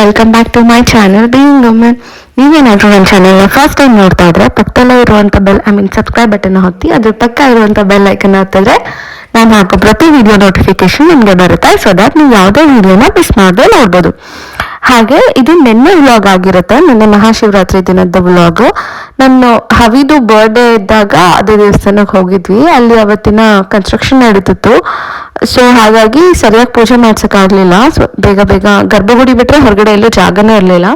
Welcome back to my channel being women. ನೀವೇನಾದರೂ ನನ್ನ ಚಾನಲ್ನ ಫಸ್ಟ್ ಟೈಮ್ ನೋಡ್ತಾ ಇದ್ರೆ ಪಕ್ಕದಲ್ಲೇ ಇರುವಂಥ ಸಬ್ಸ್ಕ್ರೈಬ್ ಬಟನ್ ಹೊತ್ತಿ ಅದ್ರ ಪಕ್ಕ ಇರುವಂಥ ಬೆಲ್ ಐಕನ್ ಹೊತ್ತಿದ್ರೆ ನಾನು ಹಾಕೋ ಪ್ರತಿ ವಿಡಿಯೋ ನೋಟಿಫಿಕೇಶನ್ ನಿಮಗೆ ಬರುತ್ತೆ. ಸೊ ದಟ್ ನೀವು ಯಾವುದೇ ವಿಡಿಯೋನ ಮಿಸ್ ಮಾಡದೆ ನೋಡ್ಬೋದು. ಹಾಗೆ ಇದು ನಿನ್ನೆ ವ್ಲಾಗ್ ಆಗಿರುತ್ತೆ, ನಿನ್ನೆ ಮಹಾಶಿವರಾತ್ರಿ ದಿನದ ವ್ಲಾಗು. ನನ್ನ ಹವಿದು ಬರ್ಡೇ ಇದ್ದಾಗ ಅದೇ ದೇವಸ್ಥಾನಕ್ಕೆ ಹೋಗಿದ್ವಿ. ಅಲ್ಲಿ ಅವತ್ತಿನ ಕನ್ಸ್ಟ್ರಕ್ಷನ್ ನಡೀತಿತ್ತು. ಸೊ ಹಾಗಾಗಿ ಸರಿಯಾಗಿ ಪೂಜೆ ಮಾಡ್ಸೋಕ್ಕಾಗಲಿಲ್ಲ. ಸೊ ಬೇಗ ಗರ್ಭಗುಡಿ ಬಿಟ್ಟರೆ ಹೊರಗಡೆ ಎಲ್ಲೂ ಜಾಗನೇ ಇರಲಿಲ್ಲ.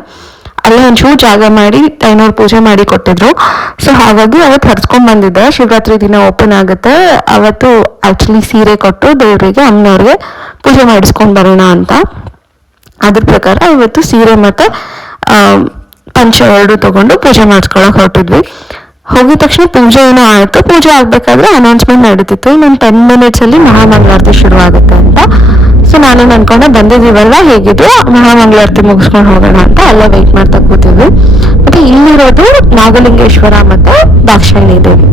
ಅಲ್ಲೇ ಒಂಚೂರು ಜಾಗ ಮಾಡಿ ಐನೂರು ಪೂಜೆ ಮಾಡಿ ಕೊಟ್ಟಿದ್ರು. ಸೊ ಹಾಗಾಗಿ ಅವತ್ತು ಹರ್ಸ್ಕೊಂಡ್ ಬಂದಿದ್ದೆ. ಶಿವರಾತ್ರಿ ದಿನ ಓಪನ್ ಆಗುತ್ತೆ ಅವತ್ತು. ಆಕ್ಚುಲಿ ಸೀರೆ ಕೊಟ್ಟು ದೇವರಿಗೆ ಅಮ್ಮನವ್ರಿಗೆ ಪೂಜೆ ಮಾಡಿಸ್ಕೊಂಡ್ ಬರೋಣ ಅಂತ. ಅದ್ರ ಪ್ರಕಾರ ಇವತ್ತು ಸೀರೆ ಮತ್ತೆ ಪಂಚ ಎರಡು ತಗೊಂಡು ಪೂಜೆ ಮಾಡಿಸ್ಕೊಳಕ್ ಹೊರಟಿದ್ವಿ. ಹೋಗಿದ ತಕ್ಷಣ ಪೂಜೆ ಏನೋ ಆಯ್ತು. ಪೂಜೆ ಆಗ್ಬೇಕಾದ್ರೆ ಅನೌನ್ಸ್ಮೆಂಟ್ ನಡೀತಿತ್ತು, ಇನ್ನೊಂದು 10 minutes ಅಲ್ಲಿ ಮಹಾಮಂಗಳಾರತಿ ಶುರು ಆಗುತ್ತೆ ಅಂತ. ಸೊ ನಾನೇನು ಅನ್ಕೊಂಡೆ, ಬಂದಿದ್ದೀವಲ್ಲ ಹೇಗಿದ್ರು ಮಹಾಮಂಗಳಾರತಿ ಮುಗಿಸ್ಕೊಂಡು ಹೋಗೋಣ ಅಂತ ಅಲ್ಲೇ ವೆಯ್ಟ್ ಮಾಡ್ತಾ ಕೂತಿದ್ವಿ. ಮತ್ತೆ ಇಲ್ಲಿರೋದು ನಾಗಲಿಂಗೇಶ್ವರ ಮತ್ತೆ ದಾಕ್ಷಾಯಿಣಿ ದೇವಿ.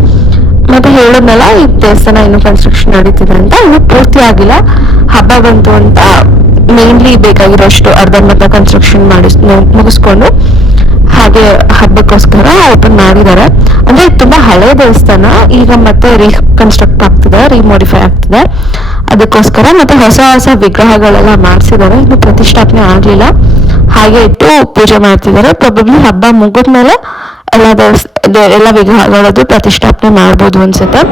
ಮತ್ತೆ ಹೇಳಿದ್ನಲ್ಲ ಈ ದೇವಸ್ಥಾನ ಇನ್ನು ಕನ್ಸ್ಟ್ರಕ್ಷನ್ ನಡೀತಿದೆ ಅಂತ. ಇನ್ನು ಪೂರ್ತಿ ಆಗಿಲ್ಲ, ಹಬ್ಬ ಬಂತು ಅಂತ ಮೇನ್ಲಿ ಬೇಕಾಗಿರೋಷ್ಟು ಅರ್ಧಂಬರ್ಧ ಕನ್ಸ್ಟ್ರಕ್ಷನ್ ಮುಗಿಸ್ಕೊಂಡು ಹಾಗೆ ಹಬ್ಬಕ್ಕೋಸ್ಕರ ಓಪನ್ ಮಾಡಿದ್ದಾರೆ. ಅಂದ್ರೆ ತುಂಬಾ ಹಳೆ ದೇವಸ್ಥಾನ, ಈಗ ಮತ್ತೆ ರೀಕನ್ಸ್ಟ್ರಕ್ಟ್ ಆಗ್ತಿದೆ, ರಿಮೋಡಿಫೈ ಆಗ್ತಿದೆ. ಅದಕ್ಕೋಸ್ಕರ ಮತ್ತೆ ಹೊಸ ವಿಗ್ರಹಗಳೆಲ್ಲ ಮಾಡಿಸಿದ್ದಾರೆ. ಇನ್ನು ಪ್ರತಿಷ್ಠಾಪನೆ ಆಗ್ಲಿಲ್ಲ, ಹಾಗೆ ಇಟ್ಟು ಪೂಜೆ ಮಾಡ್ತಿದ್ದಾರೆ. ಪ್ರಾಬಬ್ಲಿ ಹಬ್ಬ ಮುಗಿದ್ಮೇಲೆ ಎಲ್ಲ ವಿಗ್ರಹಗಳದ್ದು ಪ್ರತಿಷ್ಠಾಪನೆ ಮಾಡ್ಬೋದು ಅನ್ಸುತ್ತೆ.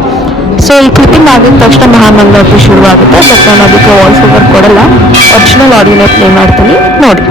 ಸೊ ಈ ಕ್ಲಿಪ್ಪಿಂಗ್ ಆಗಿದ ತಕ್ಷಣ ಮಹಾಮಂಗಳಾರತಿ ಶುರುವಾಗುತ್ತೆ. ಬಟ್ ನಾನು ಅದಕ್ಕೆ ವಾಯ್ಸ್ ಓವರ್ ಕೊಡಲ್ಲ, ಒರಿಜಿನಲ್ ಆಡಿಯೋನೇ ಪ್ಲೇ ಮಾಡ್ತೀನಿ, ನೋಡಿ.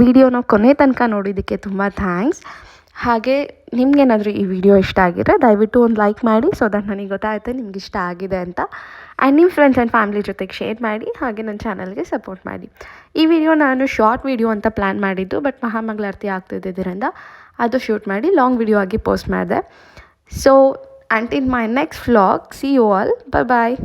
ವಿಡಿಯೋನ ಕೊನೆ ತನಕ ನೋಡಿದ್ದಕ್ಕೆ ತುಂಬ ಥ್ಯಾಂಕ್ಸ್. ಹಾಗೆ ನಿಮ್ಗೇನಾದರೂ ಈ ವಿಡಿಯೋ ಇಷ್ಟ ಆಗಿದ್ರೆ ದಯವಿಟ್ಟು ಒಂದು ಲೈಕ್ ಮಾಡಿ, ಸೊ ದಟ್ ನನಗೆ ಗೊತ್ತಾಗುತ್ತೆ ನಿಮ್ಗೆ ಇಷ್ಟ ಆಗಿದೆ ಅಂತ. ಆ್ಯಂಡ್ ನಿಮ್ಮ ಫ್ರೆಂಡ್ಸ್ ಆ್ಯಂಡ್ ಫ್ಯಾಮಿಲಿ ಜೊತೆಗೆ ಶೇರ್ ಮಾಡಿ, ಹಾಗೆ ನನ್ನ ಚಾನಲ್ಗೆ ಸಪೋರ್ಟ್ ಮಾಡಿ. ಈ ವಿಡಿಯೋ ನಾನು ಶಾರ್ಟ್ ವಿಡಿಯೋ ಅಂತ ಪ್ಲ್ಯಾನ್ ಮಾಡಿದ್ದು, ಬಟ್ ಮಹಾಮಂಗಳಾರತಿ ಆಗ್ತಿದ್ದರಿಂದ ಅದು ಶೂಟ್ ಮಾಡಿ ಲಾಂಗ್ ವಿಡಿಯೋ ಆಗಿ ಪೋಸ್ಟ್ ಮಾಡಿದೆ. So until my next vlog, see you all, bye bye.